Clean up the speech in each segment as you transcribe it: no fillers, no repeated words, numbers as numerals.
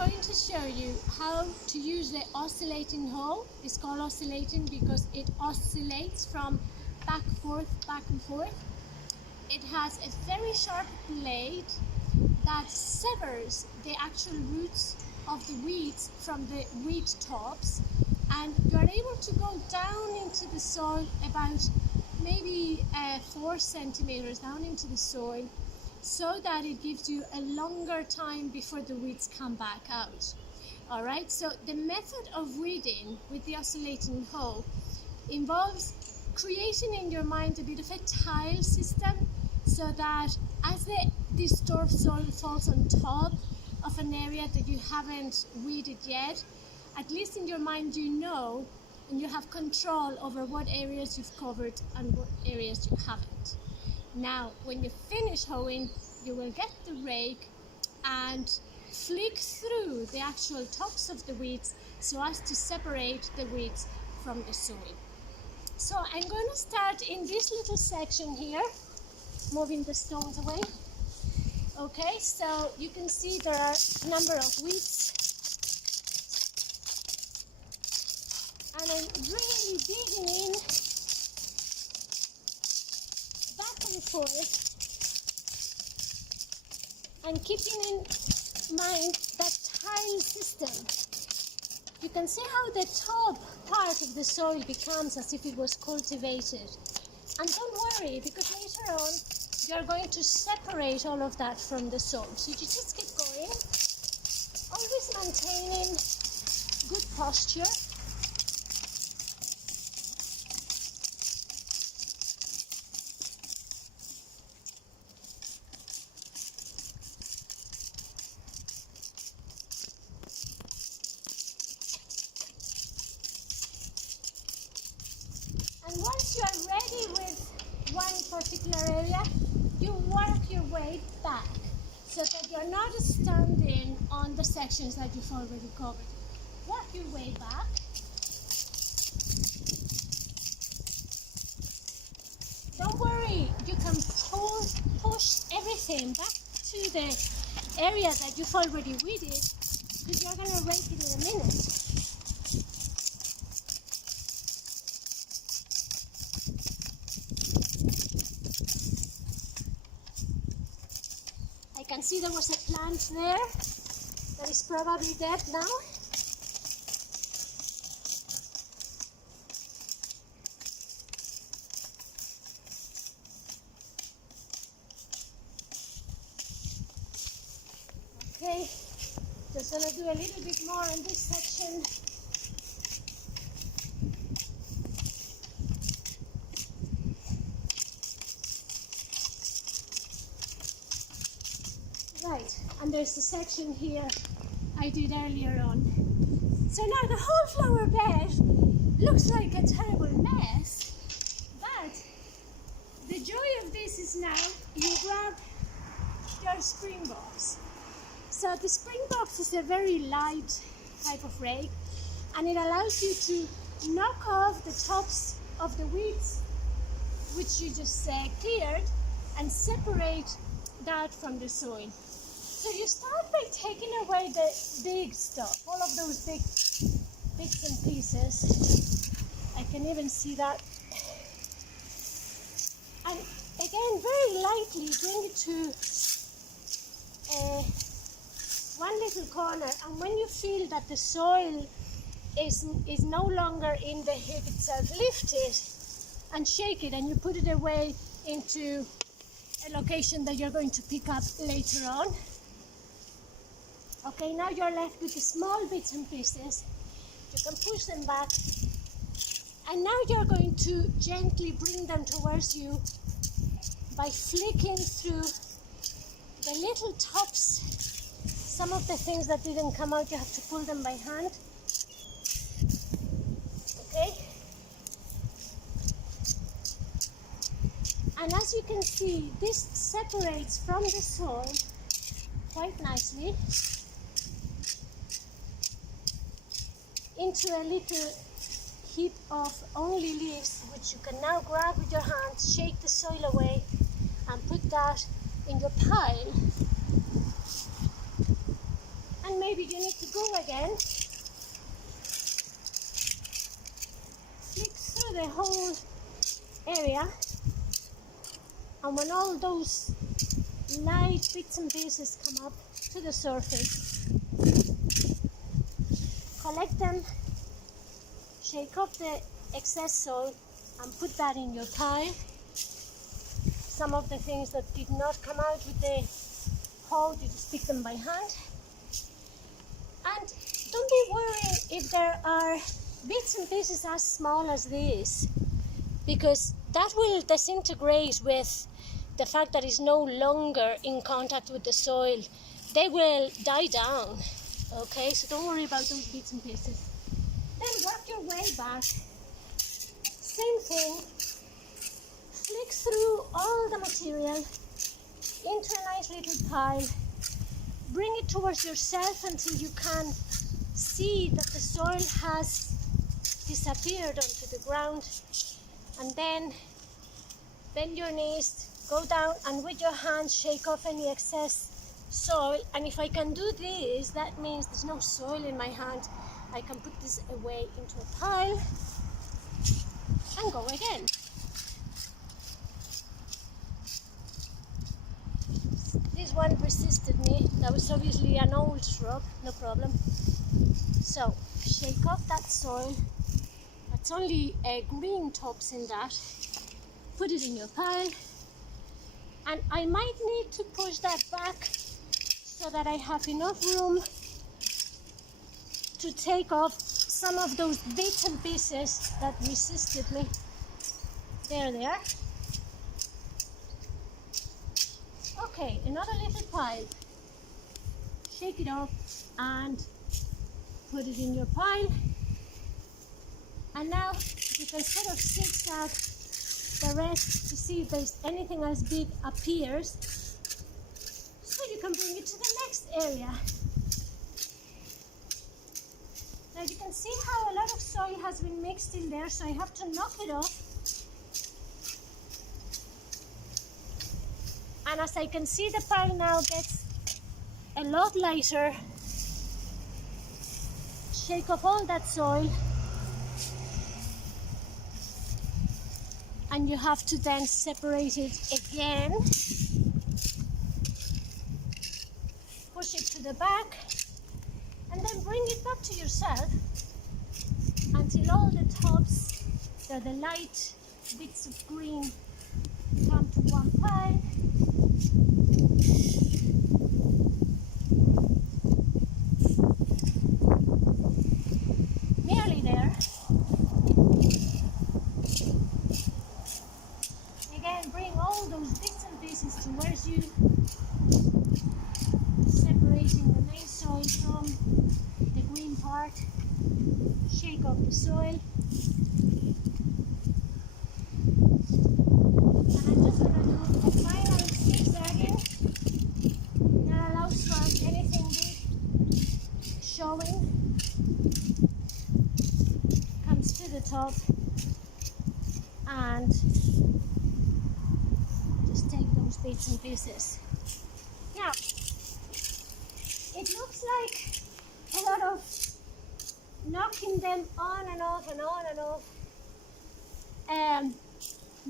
going to show you how to use the oscillating hoe. It's called oscillating because it oscillates from back and forth. It has a very sharp blade that severs the actual roots of the weeds from the weed tops, and you're able to go down into the soil about maybe 4 centimeters down into the soil, so that it gives you a longer time before the weeds come back out. All right, so the method of weeding with the oscillating hoe involves creating in your mind a bit of a tile system, so that as the disturbed soil falls on top of an area that you haven't weeded yet, at least in your mind you know and you have control over what areas you've covered and what areas you haven't. Now, when you finish hoeing, you will get the rake and flick through the actual tops of the weeds so as to separate the weeds from the soil. So I'm going to start in this little section here, moving the stones away. Okay, so you can see there are a number of weeds, and I'm really digging in back and forth and keeping in mind that tile system. You can see how the top part of the soil becomes as if it was cultivated. And don't worry, because later on you're going to separate all of that from the soil. So you just keep going, always maintaining good posture. And once you are ready with one particular area, you work your way back so that you're not standing on the sections that you've already covered. Work your way back. Don't worry, you can push everything back to the area that you've already weeded, because you're going to rake it in a minute. I can see there was a plant there that is probably dead now. Okay, just gonna do a little bit more on this section. Right, and there's the section here I did earlier on. So now the whole flower bed looks like a terrible mess, but the joy of this is now you grab your spring box. So the spring box is a very light type of rake, and it allows you to knock off the tops of the weeds, which you just cleared, and separate that from the soil. So you start by taking away the big stuff, all of those big bits and pieces. I can even see that. And again, very lightly bring it to one little corner, and when you feel that the soil is no longer in the heap itself, lift it and shake it, and you put it away into a location that you're going to pick up later on. Okay, now you're left with the small bits and pieces. You can push them back, and now you're going to gently bring them towards you by flicking through the little tops. Some of the things that didn't come out, you have to pull them by hand. Okay? And as you can see, this separates from the soil quite nicely into a little heap of only leaves, which you can now grab with your hands, shake the soil away, and put that in your pile. And maybe maybe you need to go again. Flick through the whole area, and when all those light bits and pieces come up to the surface, collect them, shake off the excess soil, and put that in your pile. Some of the things that did not come out with the hoe, you just pick them by hand. And don't be worried if there are bits and pieces as small as this, because that will disintegrate with the fact that it's no longer in contact with the soil. They will die down, okay? So don't worry about those bits and pieces. Then work your way back. Same thing. Flick through all the material into a nice little pile. Bring it towards yourself until you can see that the soil has disappeared onto the ground. And then bend your knees, go down, and with your hands shake off any excess soil. And if I can do this, that means there's no soil in my hand. I can put this away into a pile and go again. This one resisted me. That was obviously an old shrub, no problem. So shake off that soil. That's only green tops in that. Put it in your pile. And I might need to push that back so that I have enough room to take off some of those bits and pieces that resisted me. There they are. Okay, another little pile. Shake it off and put it in your pile. And now you can sort of zigzag the rest to see if there's anything else big appears, so you can bring it to the next area. Now you can see how a lot of soil has been mixed in there, so I have to knock it off. And as I can see, the pile now gets a lot lighter. Shake off all that soil. And you have to then separate it again. Push it to the back. And then bring it back to yourself until all the tops, the light bits of green, come to one pile. Nearly there. Again, bring all those bits and pieces towards you, separating the main soil from the green part. Shake off the soil. And I'm just going to do a final zigzagging that allows for anything big showing. Comes to the top and just take those bits and pieces. Now, it looks like a lot of knocking them on and off and on and off,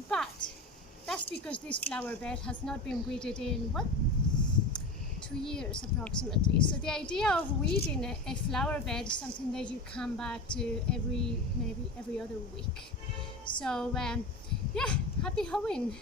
but that's because this flower bed has not been weeded in 2 years approximately. So the idea of weeding a flower bed is something that you come back to maybe every other week. So yeah, happy hoeing.